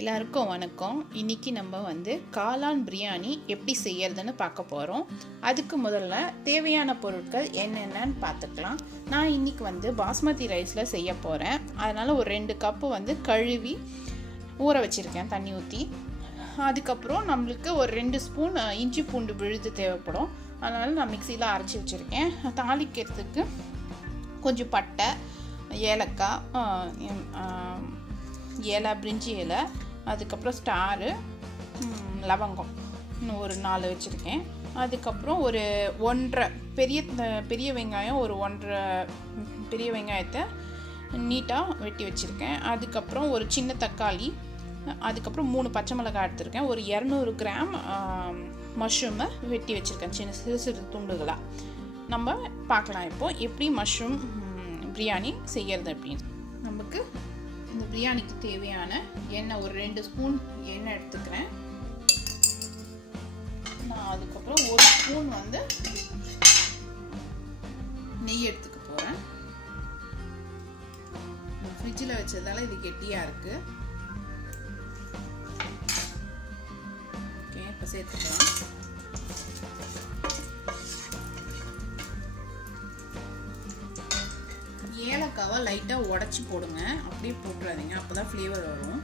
எல்லாருக்கும் வணக்கம். இன்றைக்கி நம்ம காளான் பிரியாணி எப்படி செய்யறதுன்னு பார்க்க போகிறோம். அதுக்கு முதல்ல தேவையான பொருட்கள் என்னென்னு பார்த்துக்கலாம். நான் இன்றைக்கி பாஸ்மதி ரைஸில் செய்ய போகிறேன். அதனால் ஒரு 2 கப்பு கழுவி ஊற வச்சுருக்கேன் தண்ணி ஊற்றி. அதுக்கப்புறம் நம்மளுக்கு ஒரு 2 ஸ்பூன் இஞ்சி பூண்டு விழுது தேவைப்படும். அதனால் நான் மிக்சியில் அரைச்சி வச்சுருக்கேன். தாளிக்கிறதுக்கு கொஞ்சம் பட்டை, ஏலக்காய், பிரிஞ்சி இலை, அதுக்கப்புறம் ஸ்டாரு, லவங்கம் இன்னும் ஒரு 4 வச்சுருக்கேன். அதுக்கப்புறம் ஒரு 1.5 பெரிய வெங்காயம், ஒரு 1.5 பெரிய வெங்காயத்தை நீட்டாக வெட்டி வச்சுருக்கேன். அதுக்கப்புறம் ஒரு சின்ன தக்காளி, அதுக்கப்புறம் 3 பச்சை மிளகாய் எடுத்துருக்கேன். ஒரு 200 கிராம் மஷ்ரூமை வெட்டி வச்சுருக்கேன் சின்ன சிறு துண்டுகளாக. நம்ம பார்க்கலாம் இப்போது எப்படி மஷ்ரூம் பிரியாணி செய்கிறது அப்படின்னு. நமக்கு இந்த பிரியாணிக்கு தேவையான எண்ணெய் ஒரு 2 ஸ்பூன் எண்ணெய் எடுத்துக்கிறேன். நான் அதுக்கப்புறம் 1 ஸ்பூன் நெய் எடுத்துக்க போகிறேன். ஃப்ரிட்ஜில் வச்சதால இது கெட்டியாக இருக்குது. ஓகே, இப்போ சேர்த்துக்கலாம். ஏலக்காவை லைட்டாக உடச்சி போடுங்க, அப்படியே போட்டுறாதீங்க, அப்போ தான் ஃப்ளேவர் வரும்.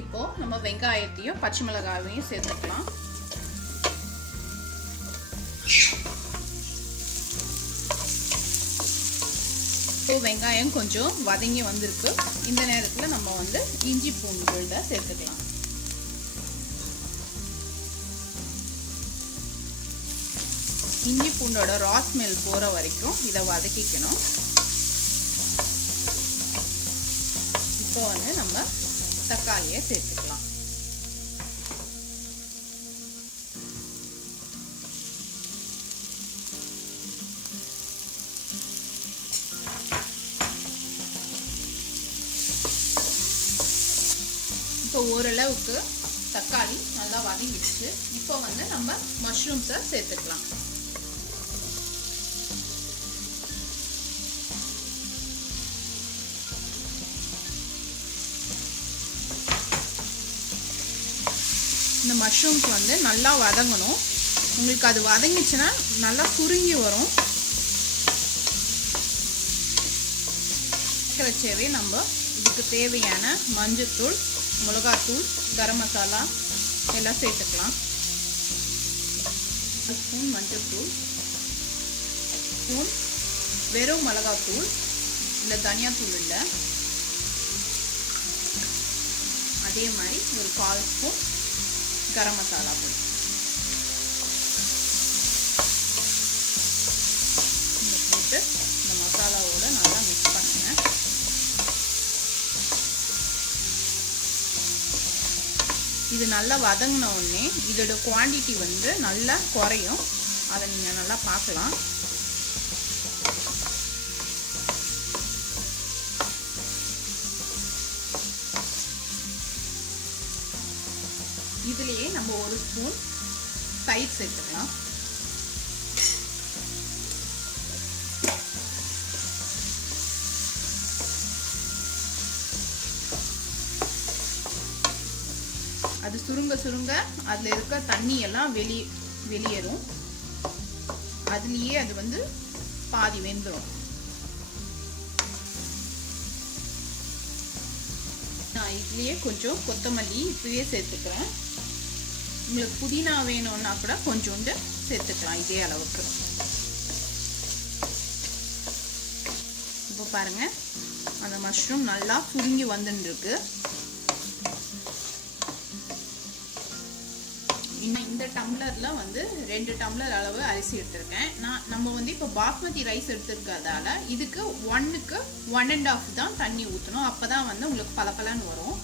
இப்போது நம்ம வெங்காயத்தையும் பச்சை மிளகாயையும் சேர்த்துக்கலாம். இப்போ வெங்காயம் கொஞ்சம் வதங்கி வந்திருக்கு. இந்த நேரத்தில் நம்ம இஞ்சி பூண்டு விழுதை சேர்த்துக்கலாம். இஞ்சி பூண்டோட ரா ஸ்மெல் போகிற வரைக்கும் இதை வதக்கிக்கணும். இப்போ நம்ம தக்காளியை சேர்த்துக்கலாம். இப்போ ஓரளவுக்கு தக்காளி நல்லா வதங்கிடுச்சு. இப்போ நம்ம மஷ்ரூம்ஸை சேர்த்துக்கலாம். இந்த மஷ்ரூம்ஸ் நல்லா வதங்கணும். உங்களுக்கு அது வதங்கிச்சுன்னா நல்லா சுருங்கி வரும். வச்சவே நம்ம இதுக்கு தேவையான மஞ்சத்தூள், மிளகாத்தூள், கரம் மசாலா எல்லாம் சேர்த்துக்கலாம். 1 ஸ்பூன் மஞ்சத்தூள், ஸ்பூன் வெறும் மிளகாத்தூள், இல்லை தனியாத்தூள் இல்லை, அதே மாதிரி ஒரு 1/4 ஸ்பூன் கரம் மசாலா பொடி. இதை போட்டு இந்த மசாலாவோட நல்லா மிக்ஸ் பண்ணுங்க. இது நல்லா வதங்கின உடனே இதோட குவான்டிட்டி நல்லா குறையும். அதை நீங்கள் நல்லா பார்க்கலாம். இதுலேயே நம்ம 1 ஸ்பூன் தயிர் சேர்த்துக்கலாம். அது சுருங்க சுருங்க அதில் இருக்க தண்ணி எல்லாம் வெளியேறும். அதுலேயே அது பாதி வெந்துடும். நான் இதுலேயே கொஞ்சம் கொத்தமல்லி இப்பவே சேர்த்துக்கிறேன். உங்களுக்கு புதினா வேணும்னா கூட கொஞ்சோண்டு சேர்த்துக்கலாம் இதே அளவுக்கு. இப்போ பாருங்க, அந்த மஷ்ரூம் நல்லா சுருங்கி வந்துருக்கு. இந்த டம்ளர்ல 2 டம்ளர் அளவு அரிசி எடுத்திருக்கேன். நம்ம இப்போ பாஸ்மதி ரைஸ் எடுத்திருக்கிறதால இதுக்கு 1க்கு 1.5 தான் தண்ணி ஊற்றணும். அப்போ தான் உங்களுக்கு பலப்பலன்னு வரும்.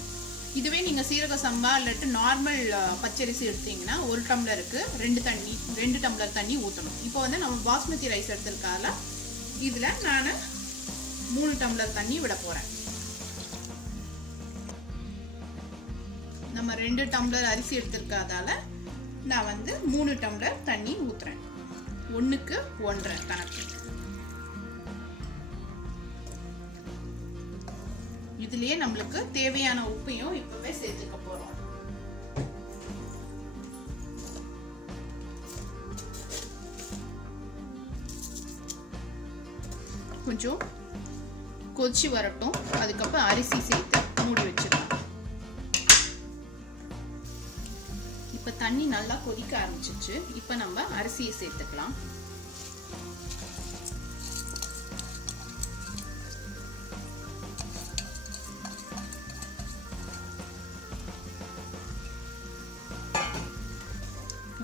இதுவே நீங்கள் சீரக சம்பா இல்லாட்டி நார்மல் பச்சரிசி எடுத்தீங்கன்னா 1 டம்ளருக்கு 2 டம்ளர் தண்ணி ஊற்றணும். இப்போ நம்ம பாஸ்மதி ரைஸ் எடுத்திருக்கால இதில் நான் 3 டம்ளர் தண்ணி விட போகிறேன். நம்ம 2 டம்ளர் அரிசி எடுத்திருக்காதால நான் 3 டம்ளர் தண்ணி ஊற்றுறேன். 1க்கு 1.5 கணக்கு. இதுலயே நம்மளுக்கு தேவையான உப்பையும் இப்பவே சேர்த்துக்க போறோம். கொஞ்சம் கொதிச்சு வரட்டும். அதுக்கப்புறம் அரிசி சேர்த்து மூடி வச்சிடலாம். இப்ப தண்ணி நல்லா கொதிக்க ஆரம்பிச்சிச்சு. இப்ப நம்ம அரிசியை சேர்த்துக்கலாம்.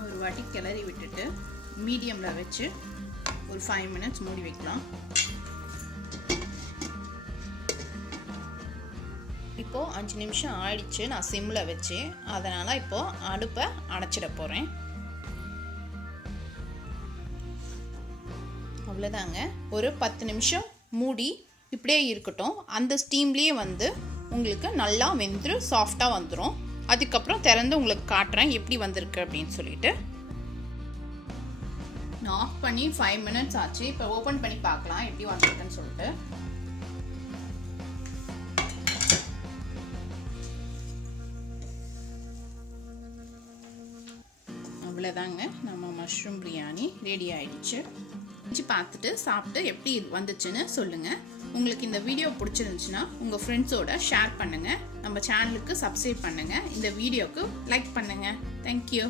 ஒரு வாட்டி கிளறி விட்டுட்டு மீடியம்ல வச்சு ஒரு 5 மினிட்ஸ் மூடி வைக்கலாம். இப்போ 5 நிமிஷம் ஆயிடுச்சு. நான் சிம்ல வச்சு, அதனால இப்போ அடுப்பை அணைச்சிட போறேன். அவ்வளோதாங்க. ஒரு 10 நிமிஷம் மூடி இப்படியே இருக்கட்டும். அந்த ஸ்டீம்லேயே வந்து உங்களுக்கு நல்லா வெந்து சாஃப்டாக வந்துடும். அதுக்கப்புறம் திறந்து உங்களுக்கு காட்டுறேன் எப்படி வந்திருக்கு அப்படின்னு சொல்லிட்டு. நான் ஆஃப் பண்ணி 5 மினிட்ஸ் ஆச்சு. இப்போ ஓப்பன் பண்ணி பார்க்கலாம் எப்படி வந்திருக்குன்னு சொல்லிட்டு. அவ்வளோதாங்க, நம்ம மஷ்ரூம் பிரியாணி ரெடி ஆயிடுச்சு. பார்த்துட்டு சாப்பிட்டு எப்படி வந்துச்சுன்னு சொல்லுங்கள். உங்களுக்கு இந்த வீடியோ பிடிச்சிருந்துச்சுன்னா உங்கள் ஃப்ரெண்ட்ஸோட ஷேர் பண்ணுங்கள். நம்ம சேனலுக்கு சப்ஸ்கிரைப் பண்ணுங்கள். இந்த வீடியோக்கு லைக் பண்ணுங்கள். தேங்க்யூ.